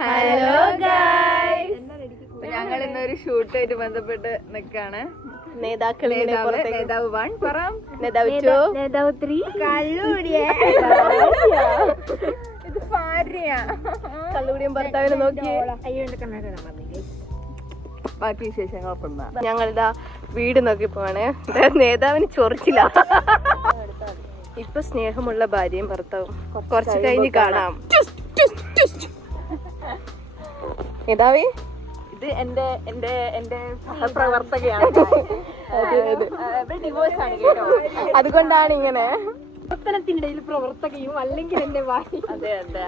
Hello guys, ഞങ്ങൾ ഇന്നൊരു ഷൂട്ടായിട്ട് ബന്ധപ്പെട്ട് നിക്കാണ്. നേതാവ് 1 പറ, നേതാവ് 2, നേതാവ് 3 ഇത് കള്ളുകൂടിയും ഭർത്താവിനെ നോക്കി. ബാക്കി വിശേഷങ്ങൾ ഞങ്ങളിതാ വീട് നോക്കി പോവാണ്. നേതാവിന് ചൊറിച്ചില്ല. ഇപ്പൊ സ്നേഹമുള്ള ഭാര്യയും ഭർത്താവും. കുറച്ച് കഴിഞ്ഞ് കാണാം. നേതാവേ, ഇത് എന്റെ സഹപ്രവർത്തകയാണ്. ഡിവോഴ്സ് ആണ് കേട്ടോ, അതുകൊണ്ടാണ് ഇങ്ങനെ പ്രവർത്തനത്തിനിടയിൽ പ്രവർത്തകയും അല്ലെങ്കിൽ എന്റെ ഭാര്യ. അതെ അതെ,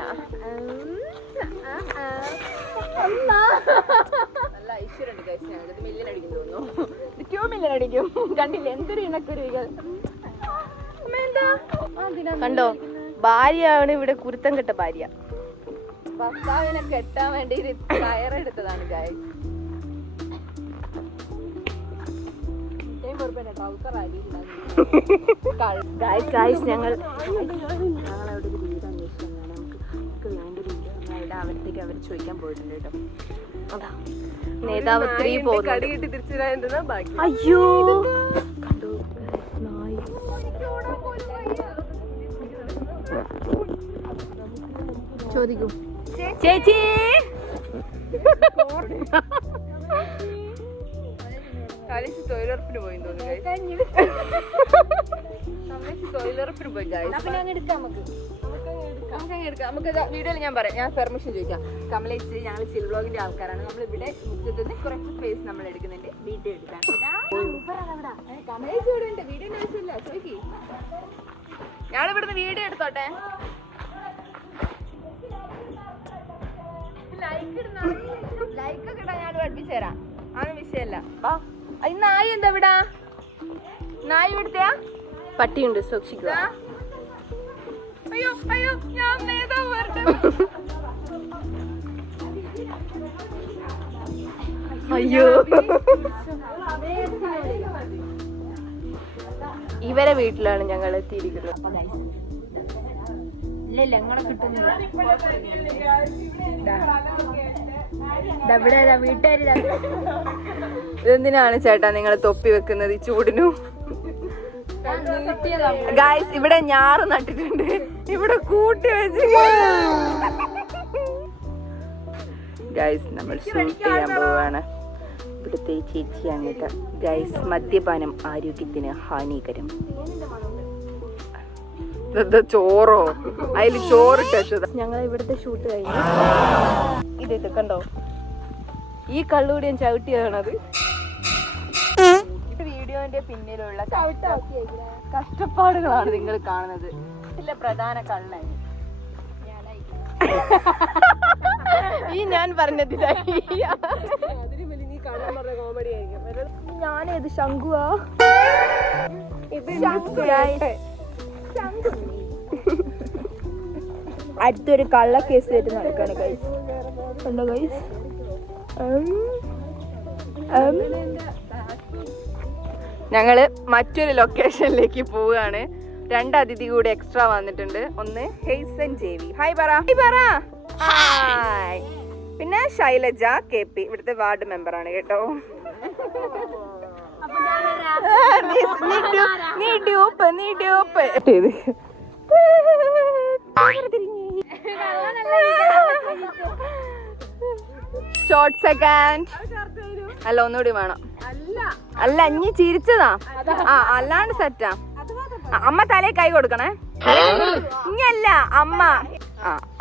നല്ല ഐശ്വര്യമുണ്ട് ഗൈസ്. ഞങ്ങൾക്ക് മില്യൺ അടിക്കും തോന്നുന്നു. 2 മില്യൺ അടിക്കും. കണ്ടില്ലേ എന്തൊരു ഇണക്കുരുവികൾ. കണ്ടോ, ഭാര്യയാണ് ഇവിടെ കുരുത്തം കെട്ട ഭാര്യ. ഭർത്താവിനെ കെട്ടാൻ വേണ്ടി കയറെടുത്തതാണ് ഗൈസ്. ഞങ്ങൾ അവിടത്തേക്ക് അവർ ചോദിക്കാൻ പോയിട്ടുണ്ട് കേട്ടോ. അതാ നേതാവ് 3 പോകുന്നു. അയ്യോ കണ്ടു നായി. ചോദിക്കും ചേച്ചി. തൊഴിലുറപ്പിന് പോയി തോന്നുന്നു. തൊഴിലുറപ്പിന് പോയി നമുക്ക് വീഡിയോയിൽ ഞാൻ പറയാം. ഞാൻ പെർമിഷൻ ചോദിക്കാം. കമലേച്ചി, ഞങ്ങൾ ചിൽ വ്ലോഗിന്റെ ആൾക്കാരാണ്. നമ്മൾ ഇവിടെ മുറ്റത്ത് കുറച്ച് സ്പേസ് നമ്മൾ എടുക്കുന്നുണ്ട് വീഡിയോ എടുക്കാൻ. കമലേച്ചി ഇവിടെ ഉണ്ട്, വീഡിയോ ആവശ്യമില്ല. ചോദിക്കി, ഞങ്ങളിവിടുന്ന് വീഡിയോ എടുത്തോട്ടെ. ലൈക്ക് ഒക്കെ ഇടാൻ ഞാൻ പഠിപ്പിച്ചു തരാം. ആണ് വിഷയമല്ല. നായി എന്താ ഇവിടാ? നായി ഇവിടുത്തെ പട്ടിയുണ്ട്, സൂക്ഷിക്കുക. അയ്യോ അയ്യോ, ഞാൻ നേതാവ് വരട്ടെ. അയ്യോ, ഇവരെ വീട്ടിലാണ് ഞങ്ങൾ എത്തിയിരിക്കുന്നത്. ഇതെന്തിനാണ് ചേട്ടാ നിങ്ങൾ തൊപ്പി വെക്കുന്നത് ഈ ചൂടിനു? ഗായ്സ്, ഇവിടെ ഞാറ് നട്ടിട്ടുണ്ട്. ഇവിടെ കൂട്ടി വെച്ച് ഗായ്സ് നമ്മൾ ഷൂട്ട് ചെയ്യാൻ പോവാണ്. ഇവിടുത്തെ ചേച്ചിയാണ് കേട്ടോ ഗായ്സ്. മദ്യപാനം ആരോഗ്യത്തിന് ഹാനികരം. ചോറോ? അതിൽ ചോറിട്ടത്. ഞങ്ങൾ ഇവിടുത്തെ ഷൂട്ട് കഴിഞ്ഞു. ഇത് കണ്ടോ, ഈ കള്ളുകൂടിയും ചവിട്ടിയാണത്. ഇത് വീഡിയോന്റെ പിന്നിലുള്ള കഷ്ടപ്പാടുകളാണ് നിങ്ങൾ കാണുന്നത്. ഇതിലെ പ്രധാന കള്ളൻ ഈ ഞാൻ പറഞ്ഞതിലായി. ഞാനേത് ശംഖുവാ? അടുത്തൊരു കള്ള കേസ് ആയിട്ട് നടക്കാണ് ഗൈസ്. കണ്ടോ ഗൈസ്, ഞങ്ങള് മറ്റൊരു ലൊക്കേഷനിലേക്ക് പോവുകയാണ്. 2 അതിഥി കൂടി എക്സ്ട്രാ വന്നിട്ടുണ്ട്. ഒന്ന് ഹെയ്സൻ ജേവി, ഹായ് പറ. ഹായ്. പിന്നെ ശൈലജ KP, ഇവിടുത്തെ വാർഡ് മെമ്പറാണ് കേട്ടോ. ഷോർട്ട് സെക്കൻഡ് അല്ല, ഒന്നുകൂടി വേണം. അല്ല, ഇനി ചിരിച്ചതാ. അല്ലാണ്ട് സെറ്റാ. അമ്മ തലേ കൈ കൊടുക്കണേ. ഇങ്ങല്ല അമ്മ.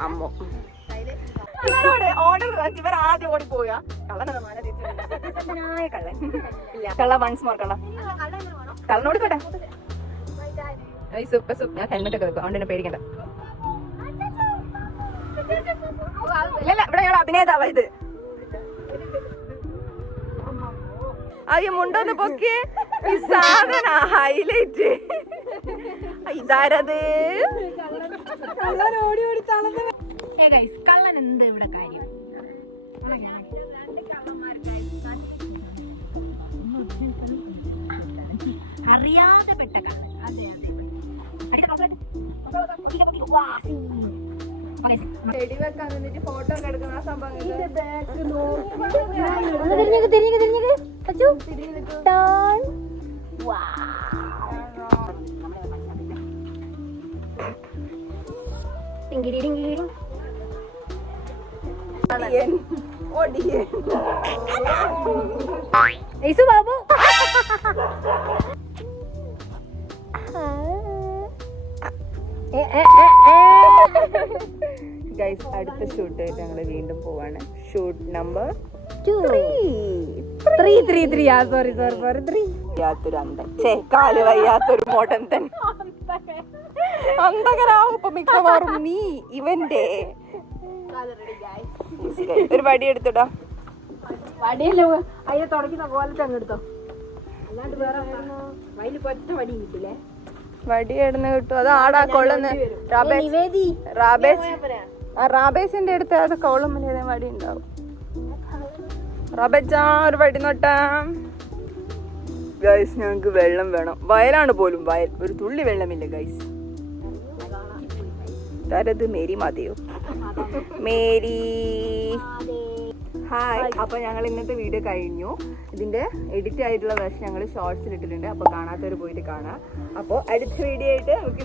അമ്മ ഇവർ ആദ്യം ഓടി പോവുക. കള്ളൻ ഇല്ല, കള്ള വൺസ് മോർ കള്ള കള്ളനോട് കേട്ടെ. ഞാൻ ഹെൽമെറ്റ് ഒക്കെ വെക്കും, അതുകൊണ്ട് പേടിക്കണ്ട. ഇല്ല, ഇവിടെ ഞങ്ങൾ അഭിനേതാവാ. ഇത് അയ്യോ, മുണ്ടോന്ന് പൊക്കി. ഈ സാധന ഹൈലൈറ്റ്. ഇതാരത്? കള്ളൻ എന്ത് ഇവിടെ കാര്യം? അറിയാതെ പെട്ട കള്ളൻ. അതെ അതെ. വെടിവെക്കാൻ നിന്നിട്ട് ഫോട്ടോ ഒക്കെ എടുക്കുന്ന സംഭവം ബാബു ഗൈസ് അടുത്ത ഷൂട്ട് ആയിട്ട് ഞങ്ങൾ വീണ്ടും പോവാണ്. ഷൂട്ട് നമ്പർ 3 വയ്യാത്തൊരു അന്തൻ കാല് വയ്യാത്തൊരു മോട്ടൻ തന്നെ അന്തകരാവും ഇപ്പൊ മിക്കവാറും നീ ഇവന്റെ. ഒരു വടി എടുത്തിടാ. വടിയല്ലോ അയ്യോ തുടക്കുന്ന പോലത്തെ അങ്ങ് എടുത്തോ. അല്ലാണ്ട് വേറെ വയലിൽ ഒറ്റ വടി കിട്ടില്ലേ. വടി ഇടുന്ന് കിട്ടും. അത് ആടാ കൊള്ളുന്ന റാബേസിന്റെ അടുത്ത് അത് കൊള്ളുമ്പോൾ വടി ഉണ്ടാവും. റാബേച്ചാ ഒരു വടി നോട്ടാം. ഗൈസ് ഞങ്ങക്ക് വെള്ളം വേണം. വയലാണ് പോലും വയൽ. ഒരു തുള്ളി വെള്ളമില്ല ഗൈസ്. തരത് മേരി മാതയോ മേരി ഹായ്. അപ്പൊ ഞങ്ങൾ ഇന്നത്തെ വീഡിയോ കഴിഞ്ഞു. ഇതിന്റെ എഡിറ്റ് ആയിട്ടുള്ള വേർഷൻ ഞങ്ങൾ ഷോർട്സിൽ ഇട്ടിട്ടുണ്ട്. അപ്പൊ കാണാത്തവർ പോയിട്ട് കാണാം. അപ്പൊ അടുത്ത വീഡിയോ ആയിട്ട് നമുക്ക്